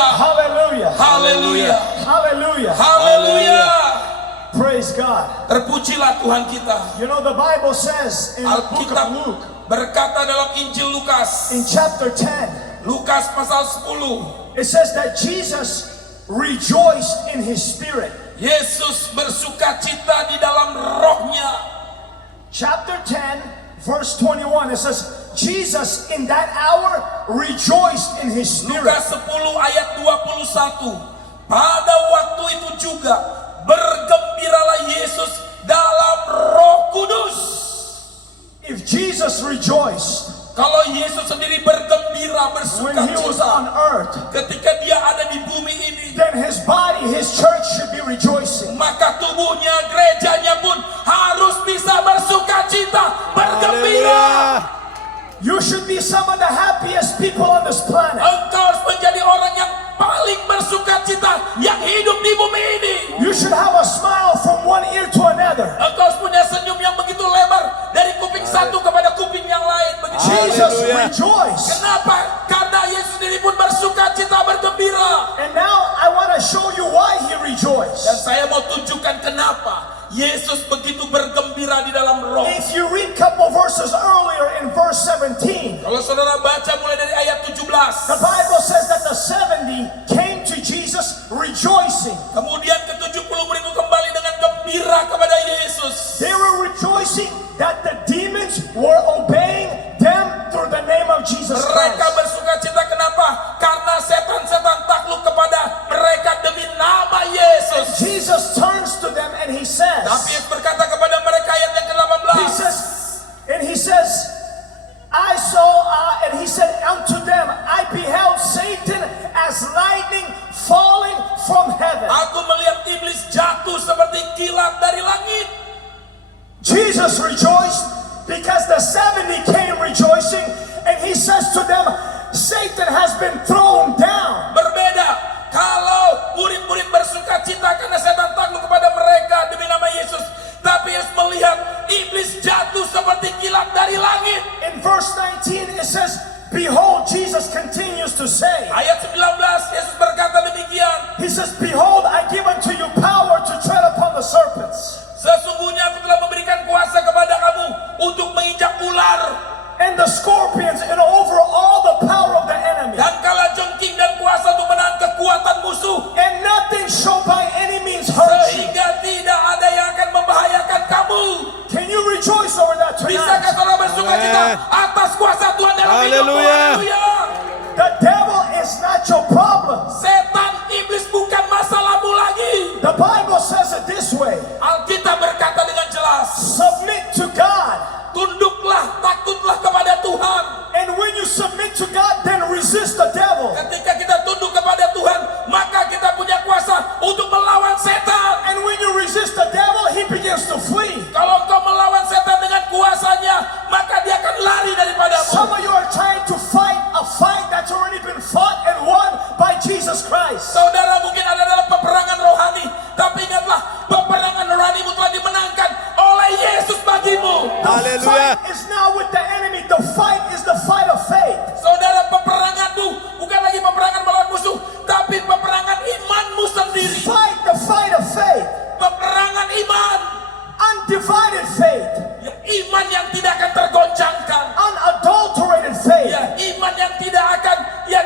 kita. Hallelujah. Haleluya. Hallelujah. Haleluya. Praise God. Terpujilah Tuhan kita. You know, the Bible says in the book Alkitab of Luke, berkata dalam Injil Lukas, in chapter 10, Lukas pasal 10, it says that Jesus rejoiced in his spirit. Yesus bersukacita di dalam rohnya. Chapter 10, verse 21, it says, Jesus in that hour rejoiced in his spirit. Lukas 10 ayat 21. Pada waktu itu juga bergembiralah Yesus dalam Roh Kudus. If Jesus rejoiced Kalau Yesus sendiri bergembira, when he was on bersukacita earth, ketika dia ada di bumi ini, then his body, his church should be rejoicing. maka tubuhnya, gerejanya pun harus bisa bersukacita, bergembira. You should be some of the happiest people on this planet. Engkau harus menjadi orang yang paling bersukacita yang hidup di bumi ini. You should have a smile from one ear to another. Engkau harus punya senyum yang begitu lebar dari kuping satu kepada kuping yang lain. Begitu. Jesus rejoiced. Kenapa? Karena Yesus sendiri pun bersukacita, bergembira. And now I want to show you why he rejoiced. Dan saya mau tunjukkan kenapa Yesus begitu bergembira di dalam roh. If you read a couple verses earlier in verse 17, Kalau saudara baca mulai dari ayat 17, the Bible says that the 70 came to Jesus rejoicing. kemudian ke-70 murid itu kembali dengan gembira kepada Yesus. They were rejoicing that the demons were obeying them through the name of Jesus Mereka Christ. bersukacita kenapa? Karena setan-setan takluk kepada mereka demi nama Yesus. Jesus turns to them and he Tapi says, Yesus berkata kepada mereka ayat yang ke-18. he says, I saw, and he said unto them, I beheld Satan as lightning falling from heaven. Aku melihat iblis jatuh seperti kilat dari langit. Jesus rejoiced because the 70 came rejoicing, and he says to them, Satan has been thrown down. Berbeda kalau murid-murid bersukacita karena setan takluk kepada mereka demi nama Yesus. Tapi Yesus melihat iblis jatuh seperti kilat dari langit. In verse 19 it says, behold, Jesus continues to say, Ayat 19 Yesus berkata demikian. he says, behold, I give unto you power to tread upon the serpents Sesungguhnya aku telah memberikan kuasa kepada kamu untuk menginjak ular and the scorpions and over all the power of the enemy, dan kalajengking dan kuasa untuk menahan kekuatan musuh, and nothing shall by any means hurt you. sehingga tidak ada yang akan membahayakan kamu. Can you rejoice over that Bisakah tonight? saudara bersukacita atas kuasa Tuhan dalam hidupmu? Haleluya. Haleluya. The devil is not your problem. Setan, iblis bukan masalahmu lagi. The Bible says it this way, Alkitab berkata dengan jelas, submit to God. tunduklah, takutlah kepada Tuhan. And when you submit to God, then resist the devil. Ketika kita tunduk kepada Tuhan, maka kita punya kuasa untuk melawan setan. And when you resist the devil, he begins to flee. Kalau engkau melawan setan dengan kuasanya, maka dia akan lari daripadamu. Some of you are trying to fight a fight that's already been fought and won by Jesus Christ. Saudara mungkin ada dalam peperangan rohani, tapi ingatlah, peperangan rohanimu telah dimenangkan oleh Yesus bagimu. The fight is now with the enemy. The fight is the fight of faith. Saudara, peperanganmu bukan lagi peperangan melawan musuh, tapi peperangan imanmu sendiri. Fight the fight of faith. Peperangan iman. Undivided faith. Ya, iman yang tidak akan tergoncangkan. Unadulterated faith. Ya, iman yang tidak akan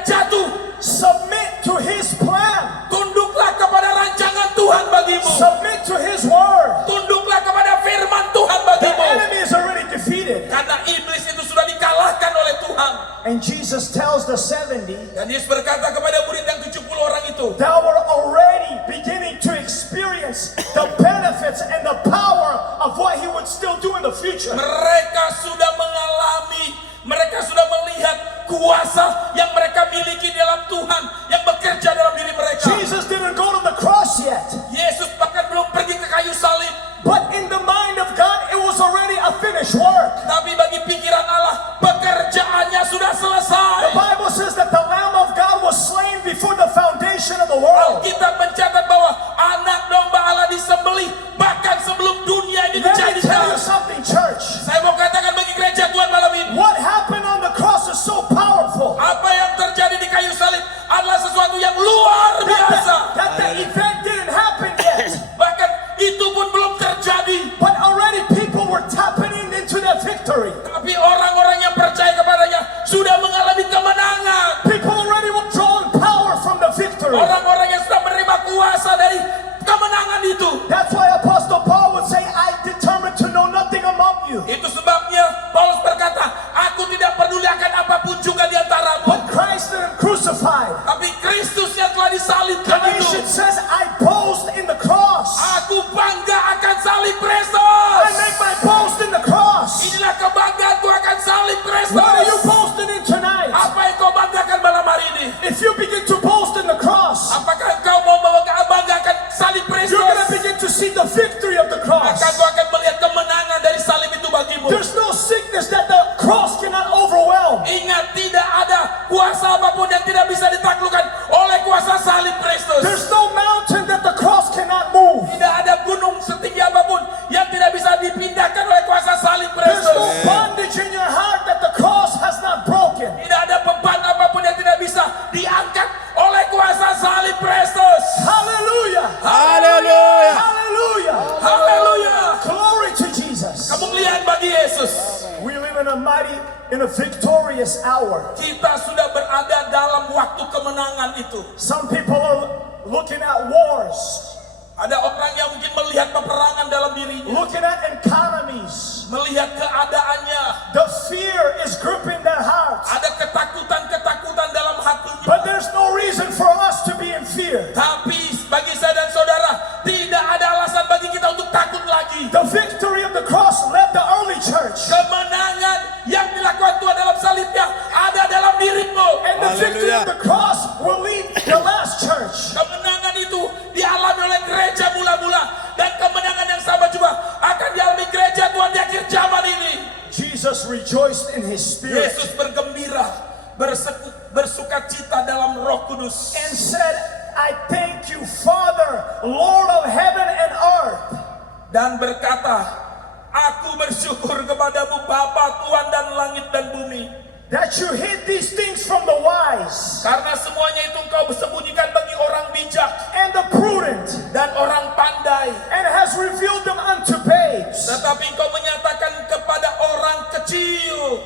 jatuh. Submit to his plan. Tunduklah kepada rancangan Tuhan bagimu. Submit to his word. Tunduklah kepada firman Tuhan The bagimu. enemy is already defeated. Karena iblis itu sudah dikalahkan oleh Tuhan. And Jesus tells the 70, Dan Yesus berkata kepada murid yang 70 orang itu, thou are already beginning to experience the benefits and the power of what he would still do in the future. mereka sudah mengalami, mereka sudah melihat kuasa yang mereka miliki dalam Tuhan yang bekerja dalam diri mereka. Jesus didn't go to the cross yet, Yesus bahkan belum pergi ke kayu salib, but in the mind of God, it was already a finished work. tapi bagi pikiran Allah, pekerjaannya sudah The selesai. Bible says that the Lamb of God was slain before the foundation of the world. Alkitab mencatat bahwa anak domba Allah disembelih bahkan sebelum dunia ini Let me tell you dijadikan. something, church. Saya mau katakan bagi gereja Tuhan malam ini, What happened on the cross is so powerful. apa yang terjadi di kayu salib adalah sesuatu yang luar crucified. Tapi Kristus yang telah disalibkan itu. Galatians says, I boast in the cross. Aku bangga akan salib I Kristus. make my boast in the cross. Inilah kebanggaanku akan salib Kristus. What are you boasting in tonight? Apa yang kau banggakan malam hari ini? If you begin to boast in the cross, Apakah engkau mau membanggakan salib Kristus? you're going to begin to see the victory of the cross. Maka kau akan melihat kemenangan dari salib itu bagimu. There's no sickness that the cross cannot overwhelm. Ingat, tidak ada kuasa apapun yang tidak bisa ditaklukkan oleh kuasa salib Kristus. There's no mountain that the cross cannot move. Tidak ada gunung setinggi apapun yang tidak bisa dipindahkan oleh kuasa salib There's Kristus. no bondage in your heart that the cross has not broken. Tidak ada beban apapun yang tidak bisa diangkat oleh kuasa salib Kristus. Hallelujah. Haleluya. Hallelujah. Haleluya. Glory to Jesus. Kemuliaan bagi Yesus. We live in a victorious hour. Kita sudah berada dalam waktu kemenangan itu. Some people are looking at wars, Ada orang yang mungkin melihat peperangan dalam dirinya, looking at economies. melihat keadaannya. The fear is gripping their hearts. Ada ketakutan dalam hatinya. But there's no reason for us to be in fear. Tapi bagi saya dan saudara, tidak ada alasan bagi kita untuk takut lagi. The victory of the cross led the early church. Kemenangan yang dilakukan Tuhan dalam salibnya ada dalam dirimu. And the victory of the cross will lead the last church. Kemenangan itu dialami oleh gereja mula-mula, dan kemenangan yang sama juga akan dialami gereja Tuhan di akhir zaman ini. Jesus rejoiced in his spirit Yesus bergembira, bersukacita dalam Roh Kudus, and said, I thank you, Father, Lord of heaven and earth, dan berkata, aku bersyukur kepadamu Bapa, Tuhan dan langit dan bumi, that you hid these things from the wise karena semuanya itu engkau sembunyikan bagi orang bijak and the prudent, dan orang pandai, and has revealed them unto babes. tetapi engkau menyatakan kepada orang kecil.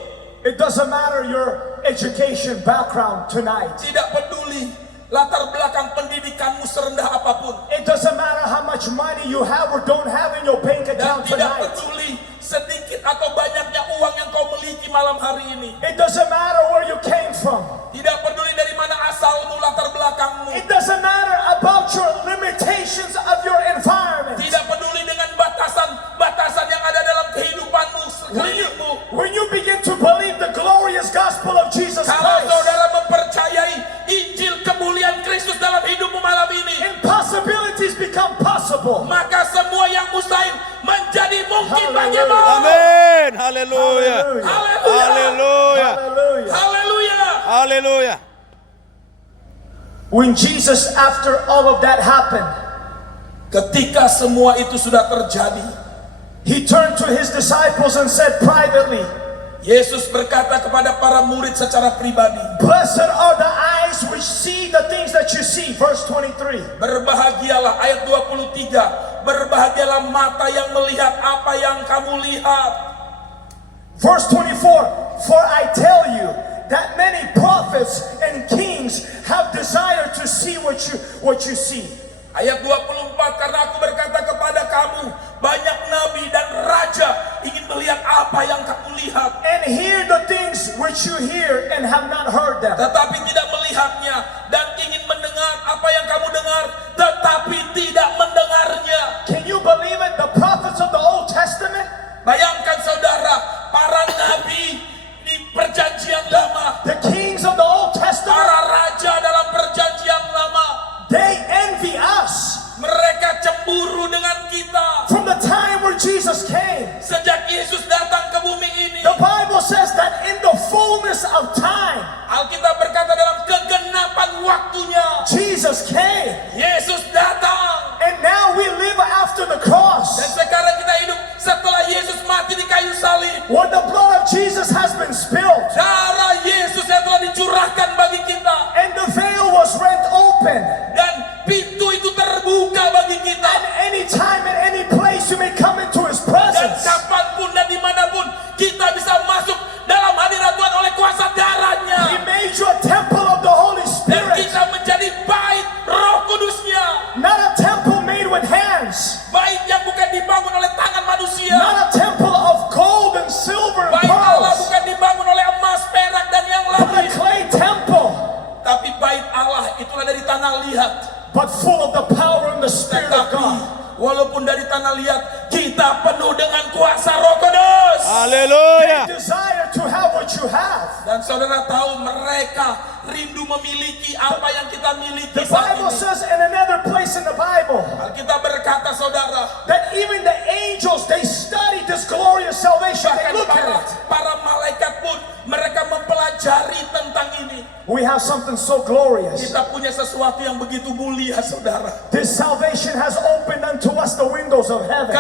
It doesn't matter your education background tonight. Tidak peduli latar belakang pendidikanmu serendah apapun. It doesn't matter how much money you have or don't have in your bank Dan account tidak tonight. peduli sedikit atau banyaknya uang yang kau miliki malam hari ini. It doesn't matter where you came from. Tidak peduli dari mana asalmu, latar belakangmu. It doesn't matter about your limitations of your environment. Tidak peduli dengan batasan-batasan yang ada dalam kehidupanmu, sekelilingmu. When you begin to believe the glorious gospel of Jesus Kalau Christ, saudara mempercayai Injil kemuliaan Kristus dalam hidupmu malam ini, impossibilities become possible. maka semua yang mustahil menjadi mungkin Hallelujah. bagimu. Amin. Haleluya. Hallelujah. Haleluya. Hallelujah. Haleluya. Haleluya. When Jesus, after all of that happened, Ketika semua itu sudah terjadi, he turned to his disciples and said privately, Yesus berkata kepada para murid secara pribadi, blessed are the eyes which see the things that you see. Verse 23. berbahagialah, ayat 23, berbahagialah mata yang melihat apa yang kamu lihat. Verse 24, for I tell you that many prophets and kings have desired to see what you see. Ayat 24, karena aku berkata kepada kamu, banyak nabi dan raja ingin melihat apa yang kamu lihat, And hear the things which you hear and have not heard them. tetapi tidak melihatnya, dan ingin mendengar apa yang kamu dengar, tetapi tidak mendengarnya. Can you believe it? The prophets of the Old Testament, Bayangkan saudara, para nabi di perjanjian lama, the kings of the Old Testament, para raja dalam perjanjian lama, they envy us. mereka cemburu dengan kita. From the time where Jesus came, Sejak Yesus datang ke bumi ini, the Bible says that in the fullness of time, Alkitab berkata dalam kegenapan waktunya, Jesus came. Yesus datang. And now we live after the cross, Dan sekarang kita hidup setelah Yesus mati di kayu salib. where the blood of Jesus has been spilled, Darah Yesus yang telah dicurahkan bagi kita, and the veil was rent open. dan pintu itu terbuka bagi kita. And anytime and any place you may come into his Dan presence. kapanpun dan dimanapun kita bisa masuk dalam hadirat Tuhan oleh kuasa He darahnya. made you a temple of the Holy Dan Spirit, kita menjadi bait Roh Kudusnya. not a temple made with hands, Bait yang bukan dibangun oleh tangan manusia. not a temple of gold and silver and Bait Allah pearls, bukan dibangun oleh emas, perak, dan yang but a lain. clay temple. Tapi bait Allah, itulah dari tanah liat. but full of the power and the Spirit of Tetapi God. walaupun dari tanah liat, kita penuh dengan kuasa Roh Kudus. Haleluya. Desire to have what you have. Dan saudara tahu mereka rindu memiliki apa yang kita miliki The saat Bible ini. says in another place in the Bible Alkitab berkata saudara, that even the angels, they study this glorious salvation. They bahkan look at it. para malaikat pun mereka mempelajari tentang ini. We have something so glorious. Kita punya sesuatu yang begitu mulia saudara. This salvation has opened unto us the windows of heaven.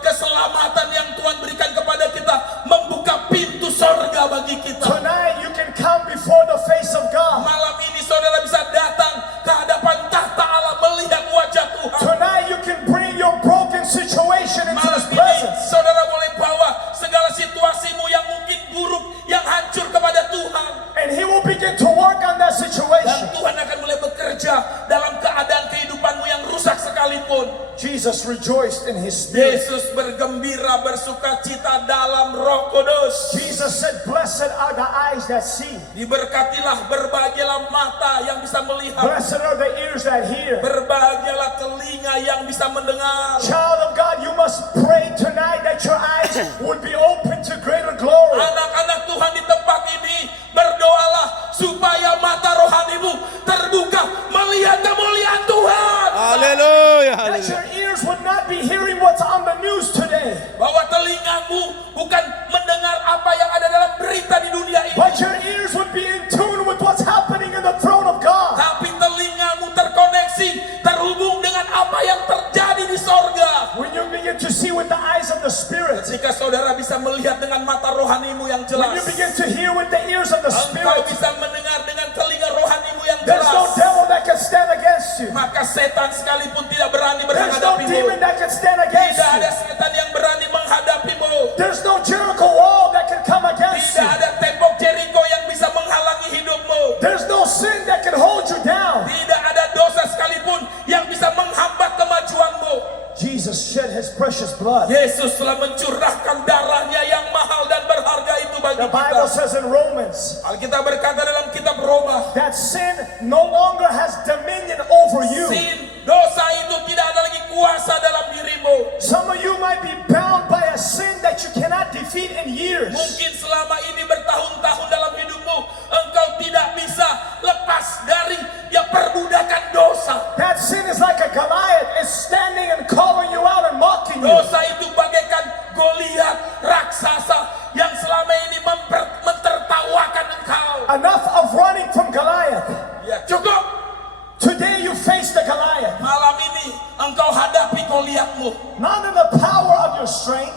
Keselamatan yang Tuhan berikan kepada kita membuka pintu sorga bagi kita. Tonight you can come before the face of God. Malam ini saudara bisa datang ke hadapan tahta Allah melihat wajah Tuhan. Tonight you can bring your broken situation into Malam His ini presence. saudara boleh bawa segala situasimu yang mungkin buruk, yang hancur kepada Tuhan. And He will begin to work on that Dan situation. Tuhan akan mulai bekerja dalam keadaan kehidupanmu yang rusak sekalipun. Jesus rejoiced in His Spirit. Yesus bergembira bersuka cita dalam Roh Kudus. Jesus said, blessed are the eyes that see. Diberkatilah, berbahagialah mata yang bisa melihat. Blessed are the ears that hear. Berbahagialah telinga yang bisa mendengar. Child of God, you must pray tonight that your eyes would be open to greater glory. Anak-anak Tuhan di tempat ini, berdoalah supaya mata rohanimu terbuka melihat kemuliaan Tuhan. Haleluya. That Haleluya. your ears would not be hearing what's on the news today, Bahwa telingamu bukan mendengar apa yang ada dalam berita di dunia ini, but your ears would be in tune with what's happening in the throne of God. tapi telingamu terkoneksi, terhubung dengan apa yang terjadi di sorga. When you begin to see with the eyes of the Spirit, Jika saudara bisa melihat dengan mata rohanimu yang when you jelas, begin to hear with the ears of the engkau Spirit, bisa mendengar dengan telinga rohanimu yang there's no jelas, devil that can stand against you. maka setan sekalipun tidak berani There's no menghadapimu. demon that can stand against Tidak ada you. setan yang berani menghadapimu. There's no Jericho wall that can come against Tidak you. ada tembok Jericho yang bisa menghalangi hidupmu. There's no sin that can hold you down. Tidak ada dosa sekalipun yang bisa menghambat kemajuanmu. Jesus shed His precious blood. Yesus telah mencurahkan darahnya yang mahal dan berharga itu bagi The Bible kita. says in Romans Alkitab berkata dalam kitab Roma, that sin no longer has dominion over you. dosa itu tidak ada lagi kuasa dalam dirimu. Some of you might be bound by a sin that you cannot defeat in years. Mungkin selama ini bertahun-tahun dalam hidupmu, engkau tidak bisa lepas dari perbudakan dosa. That sin is like a Goliath. It's standing and calling you out and mocking you. Dosa itu bagaikan Goliat, raksasa yang selama ini mentertawakan engkau. Enough of running from Goliath. Ya, cukup. Today you face the Goliath. Malam ini engkau hadapi Goliatmu. Not in the power of your strength,